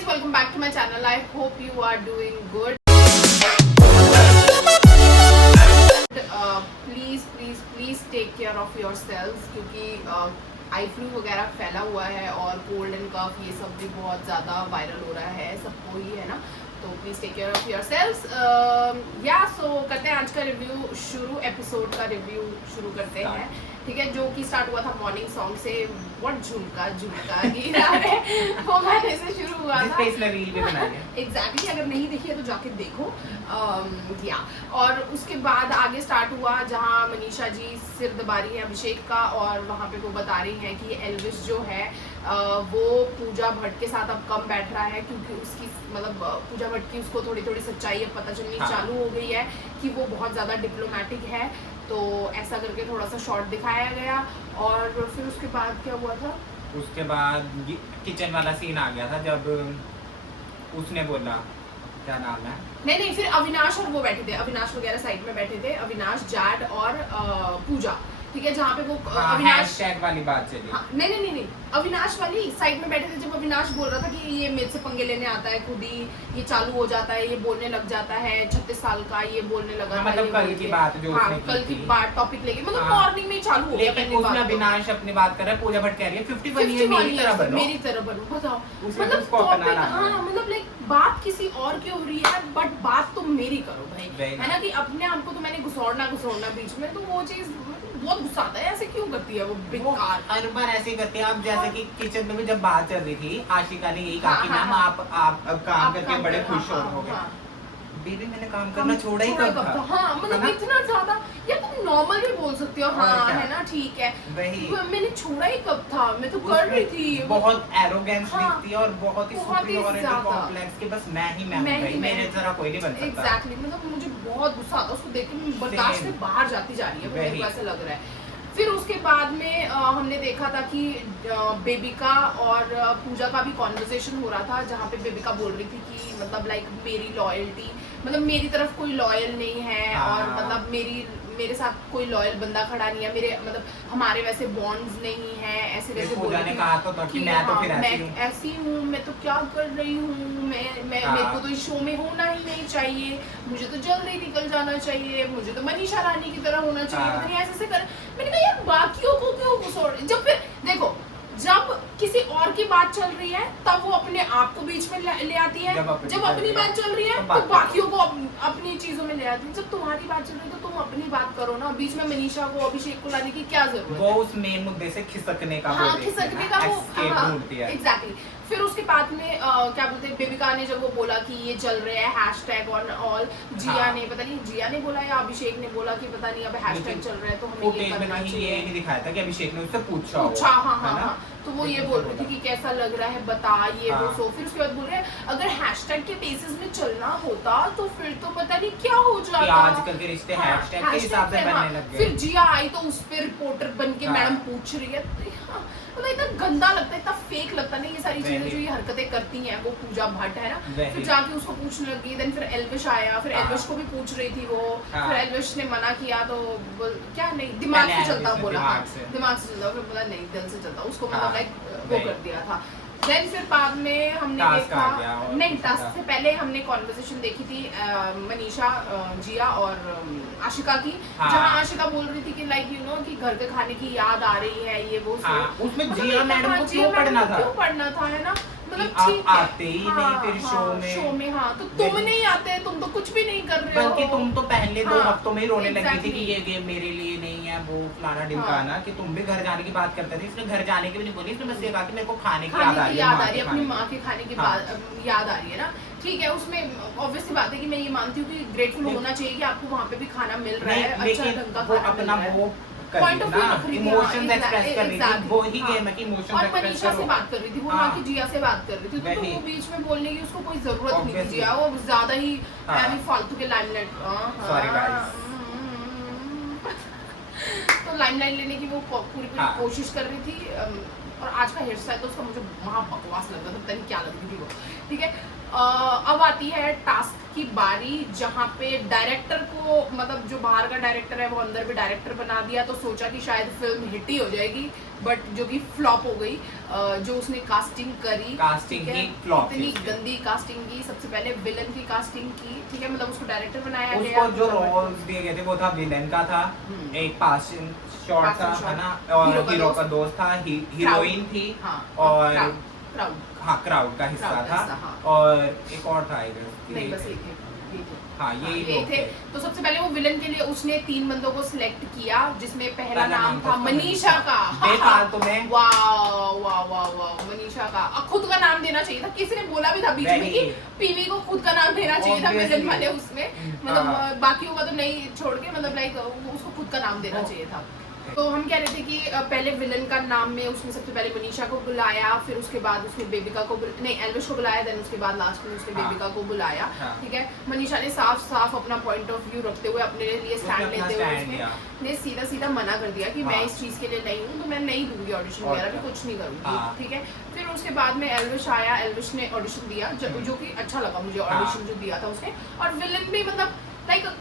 guys, welcome back to my channel. I hope you are doing good. Please take care of yourselves क्योंकि eye flu वगैरह फैला हुआ है और cold and कफ ये सब भी बहुत ज़्यादा वायरल हो रहा है, सबको ही है ना, तो please take care of yourselves. या सो करते हैं आज का रिव्यू शुरू, एपिसोड का रिव्यू शुरू करते हैं, ठीक है। जो कि स्टार्ट हुआ था मॉर्निंग सॉन्ग से, व्हाट झुमका झुमका गिरा है वो गाने से शुरू हुआ था। एग्जैक्टली, अगर नहीं देखी है तो जाके देखो। या और उसके बाद आगे स्टार्ट हुआ जहाँ मनीषा जी सिर दबा रही है अभिषेक का, और वहाँ पे वो बता रही हैं कि एल्विश जो है वो पूजा भट्ट के साथ अब कम बैठ रहा है क्योंकि उसकी मतलब पूजा भट्ट की उसको थोड़ी थोड़ी सच्चाई अब पता चलनी चालू हो गई है कि वो बहुत ज़्यादा डिप्लोमेटिक है। तो ऐसा करके थोड़ा सा शॉर्ट दिखाया गया और फिर उसके बाद क्या हुआ था, उसके बाद किचन वाला सीन आ गया था जब उसने बोला क्या नाम है, नहीं फिर अविनाश और वो बैठे थे, अविनाश वगैरह साइड में बैठे थे, अविनाश जैड और पूजा, ठीक है, जहाँ पे वो अविनाश हैशटैग वाली बात चली। नहीं अविनाश वाली साइड में बैठे थे जब अविनाश बोल रहा था कि ये मेरे से पंगे लेने आता है, खुद ही ये चालू हो जाता है, ये बोलने लग जाता है, 36 साल का ये बोलने लगा था, मतलब कल की बात जो कल की बात टॉपिक लेके मतलब मॉर्निंग में चालू हो गया। लेकिन उसमें अविनाश अपनी बात कर रहा है, पूजा भट्ट कह रही है 51 मेरी तरह बनो, बताओ मतलब टॉपिक, हाँ मतलब लाइक बात किसी और की हो रही है बट बात तो मेरी करो भाई, है ना, कि अपने आप को तो मैंने घुसोड़ना बीच में, तो वो चीज बहुत गुस्सा आता है, ऐसे क्यों करती है वो बेकार, हर बार ऐसे ही करती है। अब जैसे कि किचन में भी जब बात चल रही थी आशिका ने यही कहा कि मैम आप काम करके बड़े खुश हो गए। बेबी मैंने काम करना छोड़ा ही कब था? हाँ मतलब इतना ज्यादा, या तुम नॉर्मल भी बोल सकते हो, हाँ है ना, ठीक है, मैंने छोड़ा ही कब था, मैं तो कर रही थी। बहुत एरोगेंस दिखती है और बहुत ही सुपीरियरिटी कॉम्प्लेक्स कि बस मैं ही मेरे जरा कोई नहीं बन सकता। एग्जैक्टली, मतलब मुझे बहुत गुस्सा आता है उसको देख के, बर्दाश्त से बाहर जाती जा रही है, मेरे को ऐसा लग रहा है। फिर उसके बाद में हमने देखा था कि बेबिका और पूजा का भी कॉन्वर्सेशन हो रहा था जहाँ पे बेबिका बोल रही थी कि मतलब लाइक मेरी लॉयल्टी, मतलब मेरी तरफ कोई लॉयल नहीं है और मतलब मेरे साथ कोई लॉयल बंदा खड़ा नहीं है, मेरे मतलब हमारे वैसे बॉन्ड्स नहीं है, ऐसे वैसे बोल रही थी कि मैं ऐसी हूँ, मैं तो क्या कर रही हूँ, मेरे को तो इस शो में होना ही नहीं चाहिए, मुझे तो जल्दी निकल जाना चाहिए, मुझे तो मनीषा रानी की तरह होना चाहिए, पता नहीं ऐसे कर। मैंने कहा यार बाकियों को क्यों घुसोड़, जब फिर देखो जब किसी और की बात चल रही है तब वो अपने आप को बीच में ले आती है, जब अपनी बात चल रही है तो बाकियों को अपनी चीजों में ले आती है। जब तुम्हारी बात चल रही है तो तुम अपनी बात करो ना, बीच में मनीषा को अभिषेक को लाने की क्या जरूरत है? वो उस मेन मुद्दे से खिसकने का, हाँ खिसकने का वो, एग्जैक्टली। फिर उसके बाद में क्या बोलते हैं, बेबिका ने जब वो बोला कि ये चल रहे हैं हैशटैग ऑन ऑल, जिया ने पता नहीं जिया ने बोला या अभिषेक ने बोला कि पता नहीं अब हैशटैग चल रहा है तो हमें ये करना चाहिए, ये नहीं दिखाया था कि अभिषेक ने उससे पूछा, हाँ तो वो ये बोल रही थी कि कैसा लग रहा है बता, ये वो सो। फिर उसके बाद बोल रहे हैं अगर हैशटैग के बेसिस में चलना होता तो फिर तो पता नहीं क्या हो जाता, आजकल के रिश्ते हैशटैग के हिसाब से बनने लग गए। फिर जिया आई तो उस पे रिपोर्टर बन के मैडम पूछ रही है, मतलब इतना गंदा लगता है, इतना फेक लगता है ना ये सारी चीजें जो ये हरकतें करती हैं वो पूजा भट्ट, है ना। फिर जाके उसको पूछने लगी, देन फिर एल्विश आया, फिर एल्विश को भी पूछ रही थी वो, फिर एल्विश ने मना किया तो क्या नहीं दिमाग से चलता बोला, दिमाग से चलता, फिर बोला नहीं दिल से चलता, उसको मतलब लाइक वो कर दिया था। देन फिर बाद में हमने देखा, नहीं टास्क से पहले हमने कॉन्वर्सेशन देखी थी मनीषा, जिया और आशिका की, जहाँ आशिका बोल रही थी कि लाइक यू नो कि घर के खाने की याद आ रही है, ये वो उसमें जिया मैडम को क्यों पढ़ना था, है ना, मतलब ठीक है आते ही नहीं फिर शो में हाँ तो तुम नहीं आते, तुम तो कुछ भी नहीं कर रहे हो, बल्कि तुम तो पहले 2 हफ्तों में ही रोने लगी थी कि ये गेम मेरे लिए नहीं है, वो फलाना ढिमकाना, कि तुम भी घर जाने की बात करते थे। इसने घर जाने की भी नहीं बोली, इसने बस ये कहा कि मेरे को खाने की याद आ रही है, अपनी माँ के खाने की याद आ रही है ना, ठीक है। उसमें ऑब्वियस सी बात है कि मैं ये मानती हूँ कि ग्रेटफुल होना चाहिए कि आपको वहाँ पे भी खाना मिल रहा है, अच्छा ढंग का खाना मिल रहा है, point of view emotions express कर रही थी, वो ही गेम है कि इमोशंस और मनीषा से बात कर रही थी, वो वहाँ की जिया से बात कर रही थी, तो वो बीच में बोलने की उसको कोई जरूरत नहीं थी, जिया वो ज्यादा ही फालतू के लाइमलाइट, तो लाइमलाइट लेने की वो पूरी कोशिश कर रही थी। और आज का हेयर स्टाइल तो उसका मुझे वहाँ बकवास लग रहा था, पता नहीं क्या लग रही थी वो, ठीक है। अब आती है टास्क की बारी जहाँ पे डायरेक्टर को, मतलब जो बाहर का डायरेक्टर है वो अंदर भी डायरेक्टर बना दिया, तो सोचा कि शायद फिल्म हिट ही हो जाएगी, बट जो कि फ्लॉप हो गई। जो उसने कास्टिंग करी, कास्टिंग ठीक है, ही फ्लॉप इतनी गंदी कास्टिंग की। सबसे पहले विलन की कास्टिंग की, ठीक है, मतलब उसको डायरेक्टर बनाया गया। उसको जो रोल दिए गए थे वो था विलन का था, एक पासिंग शॉट था, है ना, और हीरो का दोस्त था, हीरोइन थी, और क्राउड, हाँ क्राउड का हिस्सा क्राउड था, हिस्सा, हाँ। और एक और था इधर, नहीं बस ये थे। हाँ यही ये लोग थे। तो सबसे पहले वो विलन के लिए उसने 3 बंदों को सिलेक्ट किया, जिसमें पहला नाम था मनीषा का। देखा तुम्हें, वाह वाह वाह वाह, मनीषा का। अब खुद का नाम देना चाहिए था, किसी ने बोला भी था बीच में कि पीवी को खुद का नाम देना चाहिए था विलन वाले उसमें, मतलब बाकियों का तो नहीं छोड़ के, मतलब लाइक उसको खुद का नाम देना चाहिए था। तो हम कह रहे थे कि पहले विलन का नाम में उसने सबसे पहले मनीषा को बुलाया, फिर उसके बाद उसने बेबिका को नहीं एल्विश को बुलाया, देन उसके बाद लास्ट में उसने बेबिका को बुलाया, ठीक है। मनीषा ने साफ साफ अपना पॉइंट ऑफ व्यू रखते हुए, अपने लिए स्टैंड लेते हुए उसने सीधा सीधा मना कर दिया कि मैं इस चीज के लिए नहीं हूँ, तो मैं नहीं दूंगी ऑडिशन वगैरह भी, कुछ नहीं करूंगी, ठीक है। फिर उसके बाद में एल्विश आया, एल्विश ने ऑडिशन दिया, जो कि अच्छा लगा मुझे ऑडिशन जो दिया था उसने। और विलन भी मतलब लाइक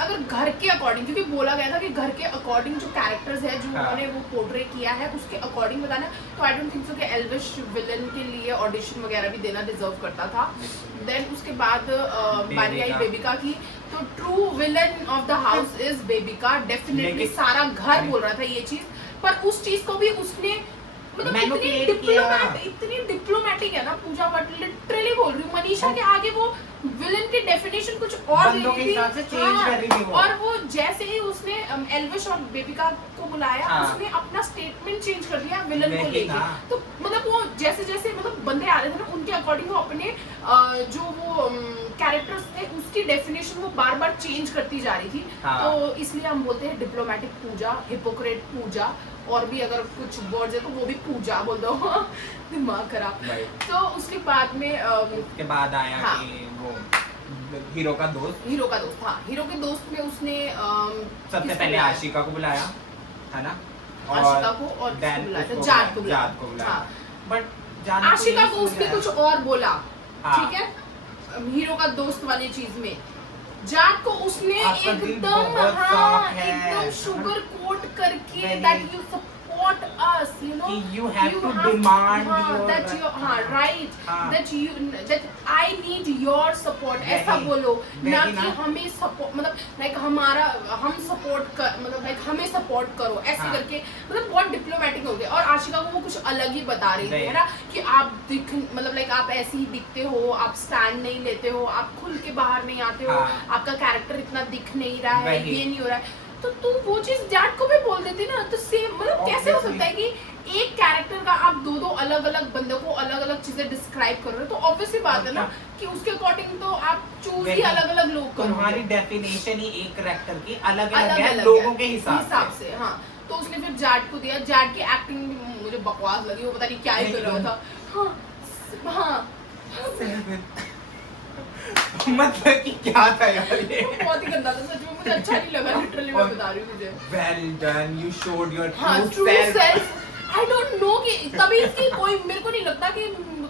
अगर घर के अकॉर्डिंग, क्योंकि बोला गया था कि घर के अकॉर्डिंग जो कैरेक्टर्स है जो उन्होंने वो पोर्ट्रे किया है उसके अकॉर्डिंग बताना, तो आई डोंट थिंक सो कि एल्विश विलन के लिए ऑडिशन वगैरह भी देना डिजर्व करता था। देन उसके बाद बारी आई बेबिका की, तो true villain of the house is bebinca, definitely सारा घर बोल रहा था ये चीज, पर उस चीज को भी उसने मतलब इतनी डिप्लोमेटिक है ना पूजा भट्ट, लिटरली बोल रही हूँ, मनीषा के आगे वो विलन की डेफिनेशन कुछ और दे रही थी, और वो जैसे ही उसने एल्विश और बेबिका को बुलाया, उसने अपना स्टेटमेंट चेंज कर दिया विलन को लेके। तो मतलब वो जैसे जैसे मतलब बंदे आ रहे थे ना, उनके अकॉर्डिंग वो अपने जो वो कैरेक्टर्स थे उसकी डेफिनेशन वो बार बार चेंज करती जा रही थी। तो इसलिए हम बोलते हैं डिप्लोमेटिक पूजा, हिपोक्रेट पूजा, और भी अगर कुछ वर्ड्स है तो वो भी पूजा बोल दो। दिमाग खराब। तो उसके बाद में उसके बाद आया कि वो हीरो का दोस्त, हाँ, हीरो के दोस्त में उसने सबसे पहले आशिका को बुलाया, है ना, आशिका को, और जाट को बुलाया, बट आशिका को उसने कुछ और बोला, ठीक है, हीरो का दोस्त वाली चीज में। जाट को उसने एकदम शुगर कोट करके that you support us, you know, you have to demand that you right that I need your support, ऐसा बोलो ना कि हमें सपोर्ट, मतलब लाइक हम सपोर्ट कर, मतलब लाइक हमें सपोर्ट करो, ऐसे करके, मतलब बहुत डिप्लोमेटिक हो गया। और आशिका को वो कुछ अलग ही बता रही थी, है ना, कि आप दिख, मतलब लाइक आप ऐसे ही दिखते हो, आप स्टैंड नहीं लेते हो, आप खुल के बाहर नहीं आते हो, आपका कैरेक्टर इतना दिख नहीं रहा है, ये नहीं हो रहा है, तो तुम वो चीज जाट को भी बोल देती ना, तो सेम, मतलब कैसे हो सकता है कि एक कैरेक्टर का आप दो अलग अलग बंदों को अलग अलग चीजें डिस्क्राइब कर रहे हो, तो ऑब्वियसली बात है ना कि उसके अकॉर्डिंग तो आप चूज ही अलग अलग लोग करो, तुम्हारी डेफिनेशन ही एक कैरेक्टर की अलग अलग है लोगों के हिसाब से। हाँ, तो उसने फिर जाट को दिया। जाट की एक्टिंग मुझे बकवास लगी, वो पता नहीं क्या ही कर रहा था। हाँ मतलब कि क्या था यार ये, बहुत ही गंदा था सच में, मुझे अच्छा नहीं लगा, लिटरली मैं बता रही हूँ तुझे। Well done, you showed your true self. I don't know कि तभी इसकी कोई, मेरे को नहीं लगता कि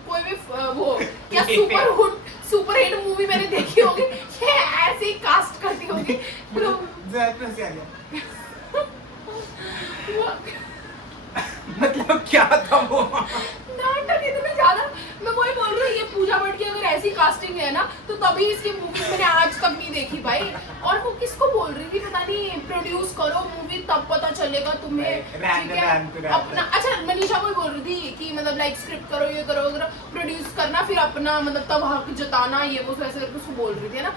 कोई भी वो क्या सुपर हिट मूवी मैंने देखी होगी ये ऐसे ही कास्ट करती होगी। मतलब क्या था वो नाटक इतने ज्यादा, मैं वही बोल रही हूँ, ये पूजा भट्ट की अगर ऐसी कास्टिंग है ना तो तभी इसकी मूवी मैंने आज तक नहीं देखी भाई। और वो किसको बोल रही थी पता नहीं, प्रोड्यूस करो मूवी तब पता चलेगा तुम्हें, ठीक है अपना। अच्छा मनीषा को बोल रही थी कि मतलब लाइक स्क्रिप्ट करो, ये करो, प्रोड्यूस करना, फिर अपना मतलब तब हक जताना, ये वो ऐसे करके उसको बोल रही थी ना।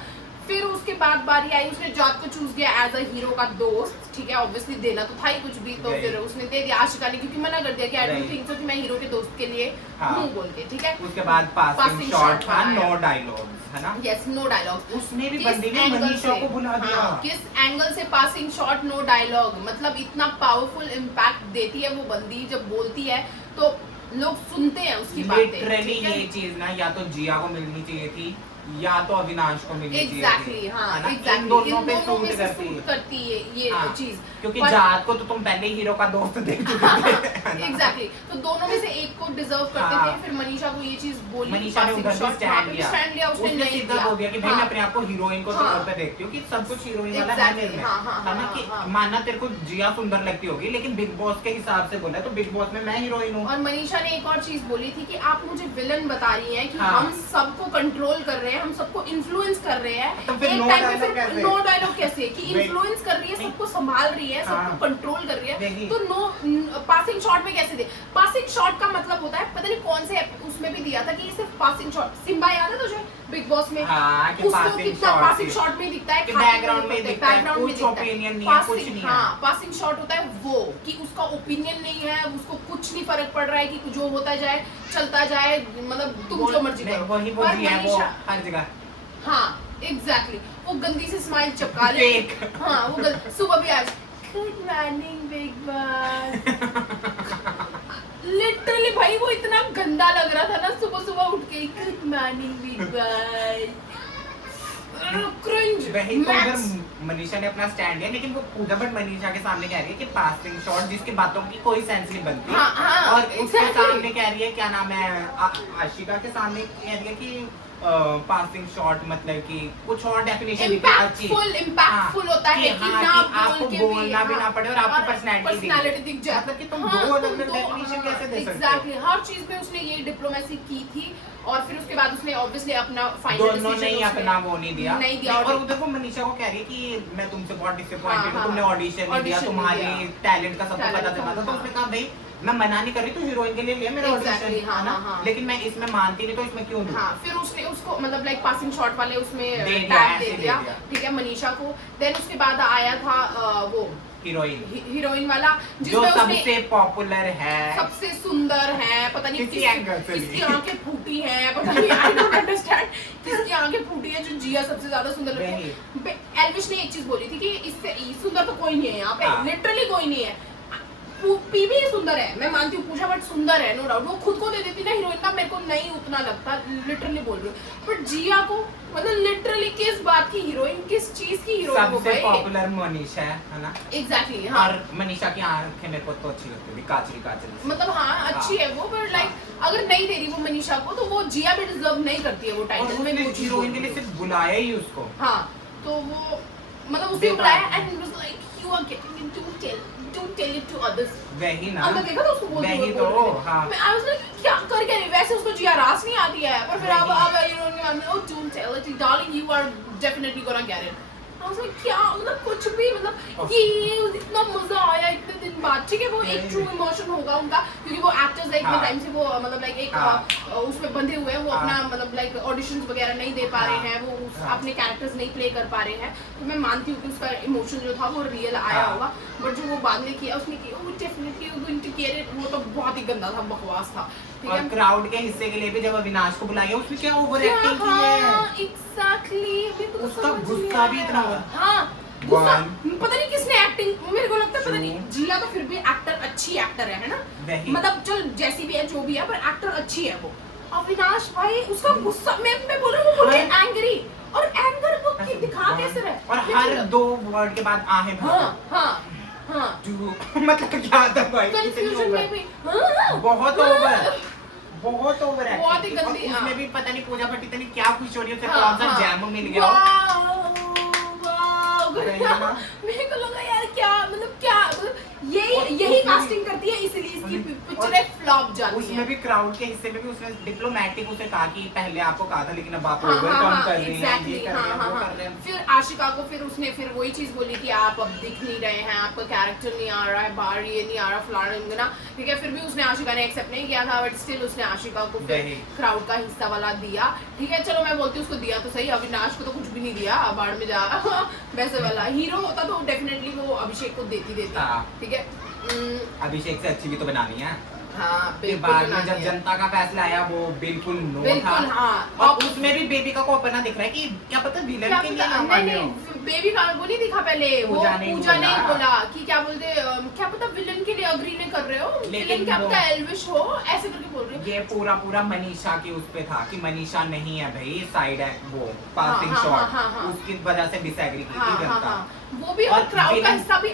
फिर उसके बाद बारी आई, उसने जाट को चूज किया एज अ हीरो का दोस्त, ठीक है, ऑब्वियसली देना तो था ही कुछ भी, तो फिर उसने दे दिया। आशिका ने क्योंकि मना कर दिया कि आई डोंट थिंक सो कि मैं हीरो के दोस्त के लिए हूं बोल के, ठीक है। उसके बाद पासिंग शॉट था, नो डायलॉग्स, है ना, यस नो डायलॉग्स। उसने भी बंदी ने मनीषा को बुला दिया, किस एंगल से पासिंग शॉट नो डायलॉग, मतलब इतना पावरफुल इम्पैक्ट देती है वो बंदी, जब बोलती है तो लोग सुनते हैं उसकी बातें। लिटरली ये चीज ना या तो जिया को मिलनी चाहिए थी, या तो अविनाश को मिलनी चाहिए एग्जैक्टली, हाँ है ना? एग्जैक्टली, इन दोनों पे में सूट से करती सूट है करती है ये हाँ, चीज, क्योंकि पर- जात को तो तुम पहले ही हीरो का दोस्त देख चुके थे है ना? एग्जैक्टली, तो दोनों में से एक को डिजर्व करते हाँ। थे। फिर मनीषा को ये चीज बोली, मनीषा ने passing उधर shot, भी वहाँ स्टैंड पे भी लिया stand लिया, उसने नहीं सीधा दिया। बोल दिया कि भाई हाँ। मैं अपने आप को हीरोइन को हाँ। तौर पे देखती हूँ कि सब कुछ हीरोइन वाला है Exactly, मेरे में हाँ, हाँ, है ना? हाँ, कि हाँ। मानना तेरे को जिया सुंदर लगती होगी लेकिन बिग बॉस के हिसाब से बोला है तो बिग बॉस में मैं हीरोइन हूँ। और मनीषा ने एक और चीज बोली थी कि आप मुझे विलन बता रही हैं कि हाँ। हम सबको कंट्रोल कर रहे हैं, हम सबको इन्फ्लुएंस कर रहे हैं। तो फिर एक no टाइम पे dialogue फिर कैसे? नो डायलॉग कैसे कि वही। इन्फ्लुएंस कर रही है, सबको संभाल रही है, सबको हाँ। कंट्रोल कर रही है, वही। तो नो पासिंग शॉट में कैसे दे? पासिंग शॉट का मतलब होता है, पता नहीं कौन से उसमें भी दिया था कि ये सिर्फ पासिंग शॉट। सिम्बा याद है तुझे बिग बॉस में? हाँ, कि उसको passing कितना shot पासिंग ही। शॉट में दिखता है, कि खाते background हुए में दिखता है, दिखता है, background में कुछ दिखता है। opinion नहीं है, कुछ Passing- नहीं है। हाँ, पासिंग शॉट होता है वो कि उसका ओपिनियन नहीं है, उसको कुछ नहीं फर्क पड़ रहा है कि जो होता जाए चलता जाए, मतलब तुम जो मर्जी नहीं, करो। वही पर बोली है वो मनीषा- हर जगह हाँ एग्जैक्टली, वो गंदी सी स्माइल चिपका ले। Fake। हाँ वो सुबह भी आज good morning big boss, literally भाई वो इतना गंदा लग रहा था ना सुबह सुबह उठ के, good morning big boss, cringe वही तो मैक्स। उधर मनीषा ने अपना स्टैंड लिया लेकिन वो पूजा बट मनीषा के सामने कह रही है कि पासिंग शॉट जिसकी बातों की कोई सेंस नहीं बनती हाँ, हाँ, और उसके exactly। सामने कह रही है क्या नाम है आशिका के सामने कह रही है कि पासिंग शॉट मतलब कि कुछ और डेफिनेशन इम्पैक्टफुल होता है कि ना आपको बोलना भी ना पड़े और आपकी पर्सनालिटी दिख जाए। मतलब कि तुम हाँ, दो अलग तुम अलग दो- डेफिनेशन कैसे दे सकते हो एग्जैक्टली, हर चीज में उसने ये डिप्लोमेसी की थी और फिर उसके बाद उसने ऑब्वियसली अपना फाइनल दोनों ने ही अपना वो नहीं दिया नहीं दिया। और उधर वो मनीषा को कह रही है कि मैं तुमसे बहुत डिसअपॉइंटेड हूँ, हाँ, तुमने हाँ, ऑडिशन नहीं दिया, audition नहीं तुम्हारी दिया। टैलेंट का सबको Talent पता का, चला था तो हाँ। उसने कहा भाई मैं मना नहीं कर रही, तू हीरोइन के लिए ले मेरा Exactly, ऑडिशन हाँ, है ना, हाँ, हाँ। लेकिन मैं इसमें मानती नहीं तो इसमें क्यों दूं? हाँ, फिर उसने उसको मतलब लाइक पासिंग शॉट वाले उसमें दे दिया, टैग ऐसे दे दे दिया, दिया। ठीक है मनीषा को। देन उसके बाद आया था वो हीरोइन हीरोइन वाला जो जिसमें उसने सबसे पॉपुलर है, सबसे सुंदर है, पता नहीं किसी angle से किसकी भी। आंखें फूटी हैं, पता नहीं, आई डोंट अंडरस्टैंड किसकी आंखें फूटी है जो जिया सबसे ज्यादा सुंदर लगती है। एल्विश ने एक चीज बोली थी कि इससे सुंदर तो कोई नहीं है यहाँ पे, हाँ। लिटरली कोई नहीं है। पी भी सुंदर है, मैं मानती हूँ पूजा बट सुंदर है, नो डाउट। वो खुद को दे देती ना हीरोइन का, मेरे को नहीं उतना लगता, लिटरली बोल रही हूँ। बट जिया को मतलब लिटरली किस बात की हीरोइन, किस चीज की हीरोइन हो सबसे गई? पॉपुलर मनीषा है ना। एग्जैक्टली, हाँ। और मनीषा की आंखें मेरे को तो अच्छी लगती है, काचरी काचरी मतलब हाँ अच्छी है वो, पर लाइक अगर नहीं दे रही वो मनीषा को तो वो जिया भी डिजर्व नहीं करती है वो और टाइटल में। उसने वो चीज हीरोइन के बोली। लिए सिर्फ बुलाया ही उसको। हाँ, तो वो मतलब उसे बेकार। बुलाया and was like you are getting don't tell it to others. वही ना, अंदर देखा था उसको बोलते वही हुए, तो, बोल रहे थे। हाँ। मैं आई वाज लाइक क्या कर क्या रही, वैसे उसको जिया रास नहीं आती है, पर फिर अब you know oh don't tell it darling, you are definitely gonna get it. I was like क्या मतलब कुछ भी मतलब ये इतना मजा आया इतने दिन बाद, ठीक है वो एक ट्रू इमोशन होगा उनका क्योंकि वो एक्टर्स एक हाँ। टाइम से वो मतलब लाइक एक हाँ। उसमें बंधे हुए हैं, वो हाँ। अपना मतलब लाइक ऑडिशंस वगैरह नहीं दे पा रहे हाँ। हैं, वो हाँ। अपने कैरेक्टर्स नहीं प्ले कर पा रहे हैं, तो मैं मानती हूँ कि उसका इमोशन जो था वो रियल आया हाँ। होगा। बट जो वो बाद में किया उसने किया वो definitely going to get it, वो तो बहुत ही गंदा था, बकवास था, ठीक और है। क्राउड के हिस्से के लिए भी जब अविनाश को बुलाया उसने क्या ओवर एक्टिंग की है, एग्जैक्टली, उसका गुस्सा भी इतना हुआ। हाँ गुस्सा, One, पता नहीं किसने एक्टिंग, मेरे को लगता है पता नहीं, two, जिया तो फिर भी एक्टर अच्छी एक्टर है ना, वही। मतलब चल जैसी भी है जो भी है, पर एक्टर अच्छी है वो। अविनाश भाई उसका गुस्सा, मैं बोल रही हूँ वो एंग्री, और एंगर वो कि दिखा कैसे रहे, और हर 2 वर्ड के बाद आहें भर हाँ हाँ हाँ मतलब क्या था भाई, कंफ्यूजन में भी हाँ, बहुत हाँ। ओवर, बहुत ओवर है। बहुत ही गंदी, हाँ। उसमें भी पता नहीं पूजा भट्टी इतनी क्या खुश हो रही है, उसे हाँ, कौन सा हाँ। जैम मिल गया हो। अरे ना। मेरे को लगा यार क्या मतलब क्या मतलब यही और यही उसमें कास्टिंग करती है इसलिए इसकी और- पिक्चरें फ्लॉप जाती उसमें है। भी क्राउड के हिस्से में भी उसने डिप्लोमेटिक उसे कहा कि पहले आपको कहा था लेकिन अब आप हाँ, ओवर हाँ, कम हाँ, कर रही हैं, exactly, ये कर हाँ, रहे हैं, हाँ, वो हाँ। कर रहे हैं। फिर आशिका को फिर उसने फिर वही चीज बोली कि आप अब दिख नहीं रहे हैं, आपका कैरेक्टर नहीं आ रहा है बाहर, ये नहीं आ रहा फलाना ना, ठीक है। फिर भी उसने आशिका ने एक्सेप्ट नहीं किया था, बट स्टिल उसने आशिका को फिर वही। क्राउड का हिस्सा वाला दिया, ठीक है। चलो मैं बोलती हूँ उसको दिया तो सही, अविनाश को तो कुछ भी नहीं दिया, बाढ़ में जा वैसे वाला हीरो होता तो डेफिनेटली वो अभिषेक को देती हाँ। ठीक है। अभिषेक से अच्छी भी तो बनानी है। हाँ, के बिल्कुल बाद में बनानी जब है। जनता का फैसला आया वो बिल्कुल नो था। बिल्कुल हाँ। और उसमें भी बेबी का को अपना दिख रहा है कि क्या पता विलन क्या के लिए पता, ना नहीं माने हो। नहीं बेबी का वो नहीं दिखा पहले, वो पूजा ने ही पूजा ने ही बोला। बोला कि क्या बोलते क्या पता विलन के लिए अग्री नहीं कर रहे हो, लेकिन विलन क्या वो- पता एल्विश हो, ऐसे करके बोल रहे हो। ये पूरा मनीषा के उस पे था कि मनीषा नहीं है भाई, साइड है वो पासिंग हाँ, शॉट, हाँ। उसकी वजह से डिसएग्री की हाँ, थी हाँ, जनता। हाँ। वो भी और और क्राउड का विलन- हिस्सा भी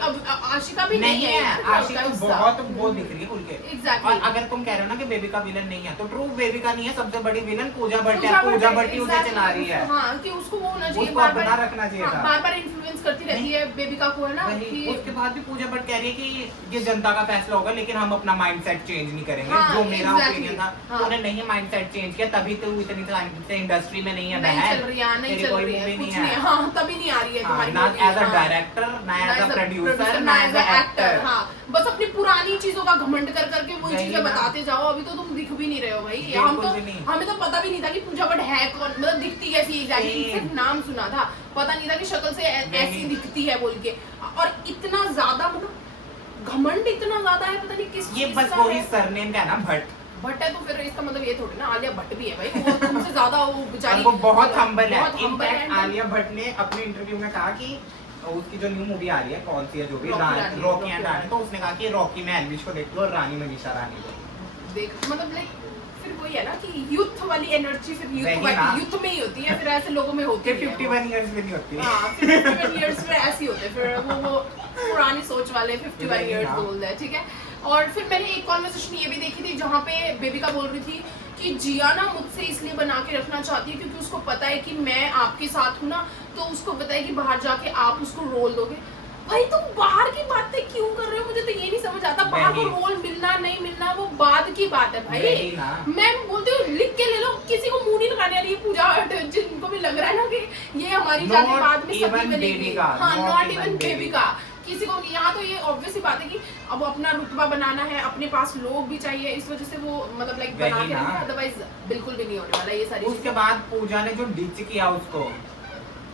आशिका भी नहीं है, crowd आशिका का तो हिस्सा। बहुत वो दिख रही है खुल के। Exactly. और अगर तुम कह रहे हो ना कि बेबी का विलन नहीं है, तो ट्रू बेबी का नहीं है, सबसे बड़ी विलन पूजा भट्ट है। पूजा भट्ट ही उसे exactly, चला रही है, हाँ, कि उसको वो होना चाहिए, उसको अपना रखना चाहिए था। बार बार इन्फ्लुएंस करती रहती है बेबिका को, है ना वही, कि उसके बाद भी पूजा भट्ट कह रही है कि ये जनता का फैसला होगा, लेकिन हम अपना माइंडसेट चेंज नहीं करेंगे। हाँ, जो मेरा exactly, ओपिनियन था, हाँ। तो उन्हें नहीं माइंडसेट चेंज किया, तभी तो इतनी टाइम से इंडस्ट्री में नहीं है नहीं बहन। चल रही है, नहीं तेरी चल कोई रही है, movie कुछ नहीं नहीं, है। हाँ, तभी नहीं आ रही है तुम्हारी ना movie, एज अ हाँ। डायरेक्टर, ना एज अ प्रोड्यूसर, ना ना as as a a actor, actor. हाँ, बस अपनी पुरानी चीजों का घमंड कर करके वही वही चीजें ना। बताते जाओ। अभी तो तुम दिख भी नहीं रहे हो भाई, बिल्कुल हम तो भी नहीं। हमें तो पता भी नहीं था कि पूजा भट्ट है कौन, मतलब दिखती कैसी एग्जैक्टली, Same. सिर्फ नाम सुना था, पता नहीं था कि शक्ल से ऐसी वही। दिखती है बोल के। और इतना ज्यादा मतलब घमंड इतना ज्यादा है, पता नहीं किस ये चीज बस का वही है। सरनेम का है ना, भट्ट। भट्ट है तो फिर इसका मतलब ये थोड़ी ना आलिया भट्ट भी है भाई, वो तुमसे ज्यादा वो और बेचारी वो बहुत हम्बल है। बहुत humble है। इनफैक्ट आलिया भट्ट ने अपने इंटरव्यू में कहा कि उसकी जो न्यू मूवी आ रही है, कौन सी है जो भी, रॉकी रानी, रॉकी रॉकी एंड रानी। रानी, तो उसने कहा कि रॉकी में एल्विश को देख लो और रानी मनीषा रानी को। देख मतलब लाइक फिर वही है ना कि यूथ वाली एनर्जी फिर यूथ वही ना। वाली यूथ में ही होती है, फिर ऐसे लोगों में होती फिर है वो। 51 इयर्स में नहीं होती। हाँ, 51 इयर्स में ऐसे ही होते हैं, फिर वो पुरानी सोच वाले 51 वही इयर्स ना। ओल्ड है, ठीक है। और फिर मैंने एक कॉन्वर्सेशन ये भी देखी थी जहाँ पे बेबिका बोल रही थी कि जिया ना मुझसे इसलिए बना के रखना चाहती है क्योंकि उसको पता है कि मैं आपके साथ हूँ ना, तो उसको पता है कि बाहर जाके आप उसको रोल दोगे। भाई तुम बाहर की बातें क्यों कर रहे हो, मुझे तो ये नहीं समझ आता। बाहर को वही। रोल मिलना नहीं मिलना वो बाद की बात है भाई। वही ना। मैं बोलती हूँ लिख के ले लो, किसी को मुंह नहीं लगाने वाली है पूजा हट, जिनको भी लग रहा है ना कि ये हमारी Not जाके बाद में सती even बनेगी। बेबिका, हाँ, not नॉट even इवन बेबिका। बेबिका, किसी को यहाँ तो ये ऑब्वियस ही बात है कि अब अपना रुतबा बनाना है, अपने पास लोग भी चाहिए, इस वजह से वो मतलब लाइक वही बना के ना। रखा, अदरवाइज बिल्कुल भी नहीं होने वाला ये सारी उसके बाद पूजा ने जो डिच किया उसको,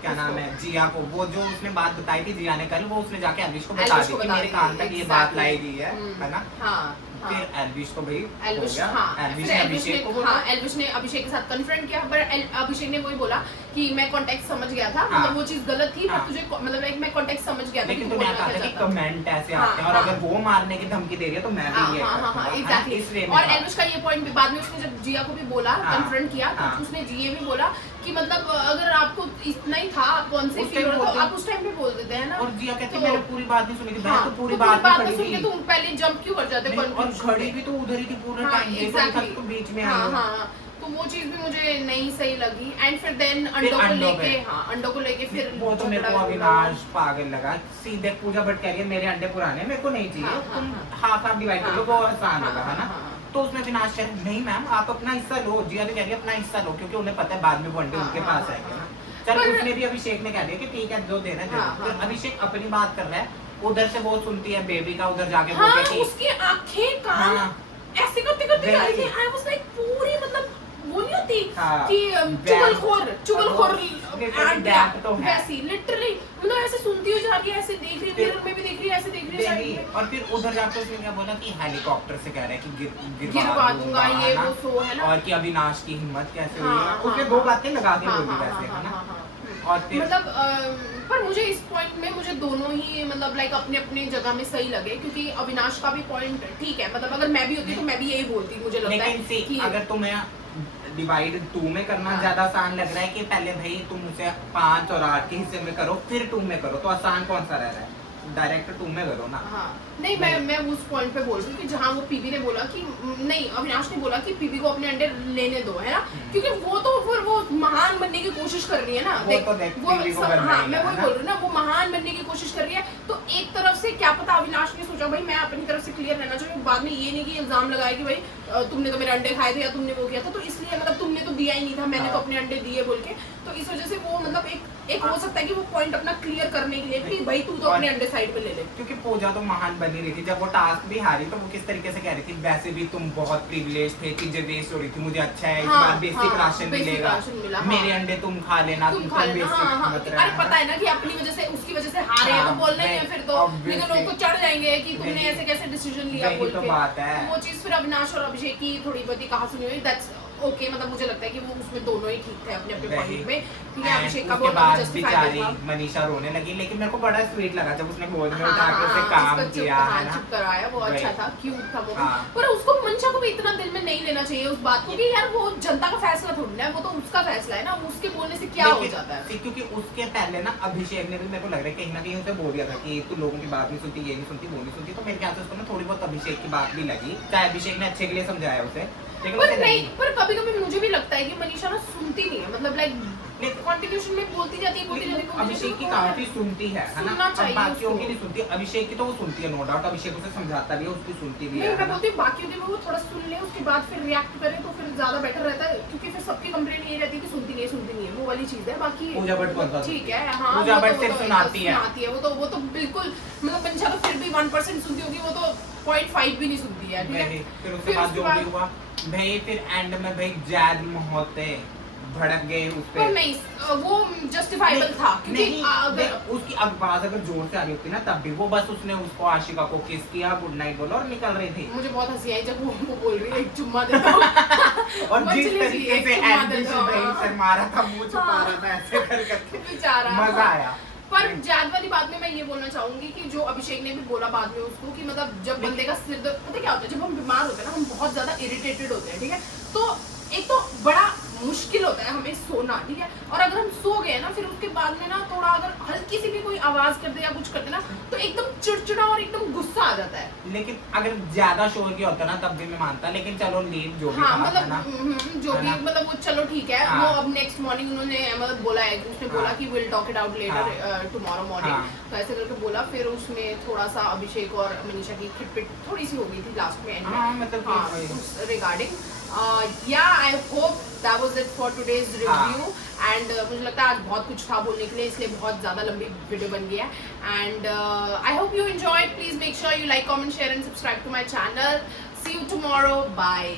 क्या नाम है, जिया को, वो जो उसने बात बताई थी जिया ने कल, वो उसने जाके एल्विश को बता एल्विश दी को कि बता मेरे दी, कान तक ये exactly. बात लाई गई है ना। हाँ, हाँ। फिर एल्विश को भाई हो एल्विश, गया, हाँ, एल्विश फिर ने एल्विश अभिषेक को ने, बोला। हाँ, एल्विश ने अभिषेक के साथ कन्फ्रंट किया, पर अभिषेक ने वही बोला कि मैं कॉन्टेक्स्ट समझ गया था, हाँ। मतलब वो चीज गलत थी, हाँ। पर तुझे मतलब लाइक मैं कॉन्टेक्स्ट समझ गया था कि लेकिन तू तुम्हें बोलना आता क्या है कि चाहता है। कमेंट ऐसे हाँ, आते हैं, और हाँ। अगर वो मारने की धमकी दे रही है तो मैं भी ये हाँ, हाँ, हाँ, exactly. इस वे में और था। एल्विश का ये पॉइंट भी बाद में उसने जब जिया को भी बोला, हाँ, कन्फ्रंट किया, तो हाँ। उसने ये भी बोला कि मतलब अगर आपको इतना ही था कौन से उस फील time हो रहा तो बोलते- आप उस टाइम पे बोल देते हैं ना। और जिया कहती तो- मैंने पूरी बात नहीं सुनी थी, हाँ, मैं तो पूरी तो बात में में सुन खड़ी के थी। तुम पहले जंप क्यों कर जाते नहीं, और conclusion खड़ी पे? भी तो उधर ही थी पूरे हाँ, टाइम, ये exactly. तो बीच में हाँ, आई हाँ, हाँ। तो वो चीज भी मुझे नहीं सही लगी। एंड फिर देन अंडों को अंडों लेके, पे। हाँ, अंडों को लेके फिर वो तो मेरे को झगड़ा अविनाश पागल लगा। सीधे पूजा भट्ट कह रही है मेरे अंडे पुराने मेरे को नहीं चाहिए, हाँ, तुम हाँ, हाफ हाफ डिवाइड कर लो, वो आसान हाँ, होगा, है हाँ, ना। हाँ। तो उसमें अविनाश कह रहे नहीं मैम आप अपना हिस्सा लो, जिया भी कह रही है अपना हिस्सा लो, क्योंकि उन्हें पता है बाद में वो अंडे हाँ, उनके हाँ, पास हाँ, आएंगे हाँ। ना। चल पर- उसने भी अभिषेक ने कह दिया कि ठीक है जो देना है दे हाँ, दो। फिर हाँ, हाँ। अभिषेक अपनी बात कर रहा है, उधर से वो सुनती है बेबी का, उधर जाके हाँ, बोलती है कि उसकी आंखें कान हाँ। ऐसे करते करते जा रही थी। वैसी। आई वाज लाइक पूरी मतलब वो नहीं होती हाँ, कि चुगलखोर Literally आंट that तो है। वैसी लिटरली मतलब ऐसे सुनती हो जा रही है, ऐसे देख रही है, फिर- मिरर में भी देख रही है, ऐसे देख रही है बेबी, साइड में। और फिर उधर जाके उसने क्या बोला कि हेलीकॉप्टर से कह रहा है कि गिरवा दूंगा, ये है ना? वो सो है ना। और कि अविनाश की हिम्मत कैसे हुई हाँ, है, उसने हाँ, दो हाँ। बातें लगा के हाँ, बोली हाँ, वैसे, हाँ, है ना। हाँ, हाँ। और फिर मतलब पर मुझे इस पॉइंट में मुझे दोनों ही मतलब लाइक अपने अपने जगह में सही लगे, क्योंकि अविनाश का भी पॉइंट ठीक है, मतलब अगर मैं भी होती तो मैं भी यही बोलती, मुझे लगता लेकिन है सी कि अगर तुम्हें डिवाइड 2 में करना हाँ। ज्यादा आसान लग रहा है कि पहले भाई तुम उसे 5 और 8 के हिस्से में करो फिर 2 में करो, तो आसान कौन सा रह रहा है? डायरेक्ट 2 में करो ना। हाँ नहीं, मैं उस पॉइंट पे बोल रही हूँ कि जहाँ वो पीबी ने बोला कि नहीं, अविनाश ने बोला कि पीबी को अपने अंडे लेने दो, है ना, क्योंकि वो तो फिर वो महान बनने की कोशिश कर रही है ना। वो तो देख पीबी को बनना हाँ ही मैं है वही ना। बोल रही हूँ ना, वो महान बनने की कोशिश कर रही है, तो एक तरफ से क्या पता अविनाश ने सोचा भाई मैं अपनी तरफ से क्लियर रहना चाहिए, बाद में ये नहीं कि इल्जाम लगाया कि भाई तुमने तो मेरे अंडे खाए थे या तुमने वो किया था, तो इसलिए मतलब तुमने तो दिया ही नहीं था, मैंने तो हाँ। अपने अंडे दिए बोल के, तो इस वजह से वो मतलब एक हो सकता है कि वो पॉइंट अपना क्लियर करने के लिए कि भाई तू तो अपने अंडे साइड पे ले ले। क्योंकि पूजा तो महान बनी रही थी, जब वो टास्क भी हारी तो वो किस तरीके से कह रही थी वैसे भी तुम बहुत प्रिविलेज थे, चीजें वेस्ट हो रही थी, मुझे अच्छा है इस बार बेसिक राशन बेसिक मिलेगा। राशन सुकून मिला। मेरे अंडे तुम खा लेना, तुम खा लेना। हाँ, अरे पता है ना कि अपनी वजह से उसकी वजह से हारे हैं, तो बोलना ही है फिर तो, नहीं तो लोग तो चढ़ जाएंगे कि तुमने ऐसे कैसे डिसीजन लिया बोल के। बात है वो चीज फिर अविनाश और अभिषेक की थोड़ी बहुत ही कहा सुनी हुई, दैट्स ओके, मतलब मुझे लगता है कि वो उसमें दोनों ही ठीक थे अपने अपने पॉइंट में, क्योंकि अभिषेक का बोलना जस्टिफाइबल था। मनीषा रोने लगी, लेकिन मेरे को बड़ा स्वीट लगा जब उसने गोद में उठा के उसे काम किया, है ना, चुप कराया, वो अच्छा था, क्यूट था वो। पर उसको मनीषा को भी इतना दिल में नहीं लेना चाहिए उस बात को कि यार वो जनता का फैसला थोड़ी ना है, वो तो उसका फैसला है ना, उसके बोलने से क्या हो जाता है। क्योंकि उसके पहले ना अभिषेक ने भी, मेरे को लग रहा है कहीं ना कहीं उसे बोल दिया था कि तू लोगों की बात नहीं सुनती, ये नहीं सुनती, वो नहीं सुनती, तो मेरे ख्याल से उसको ना थोड़ी बहुत अभिषेक की बात भी लगी, चाहे अभिषेक ने अच्छे के लिए समझाया उसे, पर नहीं, पर कभी कभी मुझे भी लगता है कि मनीषा ना सुनती नहीं है, मतलब लाइक कंटिन्यूशन में बोलती जाती है। अभिषेक की कहानी सुनती है ना, बाकियों की नहीं सुनती, अभिषेक की तो वो सुनती है, नो डाउट, अभिषेक उसे समझाता भी है, उसकी सुनती भी है। मैं बोलती हूँ बाकियों की वो थोड़ा सुन ले, उसके बाद फिर रिएक्ट करे तो फिर ज्यादा बेटर रहता है, क्योंकि फिर सबकी कंप्लेंट ये रहती है कि सुनती नहीं है, वो वाली चीज है। बाकी पूजा भट्ट ठीक है, हाँ, पूजा भट्ट सिर्फ सुनाती है, वो तो बिल्कुल, मतलब मनीषा तो फिर भी 1% सुनती होगी, वो तो 0.5 भी नहीं सुनती है, ठीक है। फिर उसके बाद जो भी हुआ भाई, फिर एंड में भाई जैद मोहते भड़क गए उस पे, पर नहीं, वो जस्टिफाइबल था, क्योंकि अगर उसकी आवाज अगर जोर से आ रही होती ना तब भी, वो बस उसने उसको आशिका को किस किया, गुड नाइट बोला और निकल रही थी। मुझे बहुत हंसी आई जब वो बोल रही है एक चुम्मा दे दो और जिस तरीके से भाई मारा था, मुंह छुपा रहा था ऐसे कर करके, बेचारा, मजा आया। पर जैद वाली बात में मैं ये बोलना चाहूंगी कि जो अभिषेक ने भी बोला बाद में उसको कि मतलब जब बंदे का सिर दर्द, पता क्या होता है, जब हम बीमार होते हैं ना, हम बहुत ज्यादा इरिटेटेड होते हैं, ठीक है, तो एक तो बड़ा मुश्किल होता है हमें सोना, ठीक है, और अगर हम सो गए ना, फिर उसके बाद में ना थोड़ा अगर हल्की सी भी कोई आवाज कर दे या कुछ कर दे ना, तो एकदम चिड़चिड़ा और एकदम गुस्सा आ जाता है। लेकिन अगर ज्यादा शोर की होता ना तब भी मैं मानता, लेकिन चलो लीव जो भी हाँ, था मतलब जो भी, मतलब वो चलो ठीक है, वो अब नेक्स्ट मॉर्निंग उन्होंने मतलब बोला है, उसने बोला कि will talk it out later tomorrow morning, तो ऐसे करके बोला। फिर उसमें थोड़ा सा अभिषेक और मनीषा की खिटपिट थोड़ी सी हो गई थी लास्ट में, मतलब regarding I hope that was it for today's review, and मुझे लगता है आज बहुत कुछ था बोलने के लिए, इसलिए बहुत ज्यादा लंबी वीडियो बन गई है, and I hope you enjoyed. Please make sure you like, comment, share and subscribe to my channel. See you tomorrow, bye.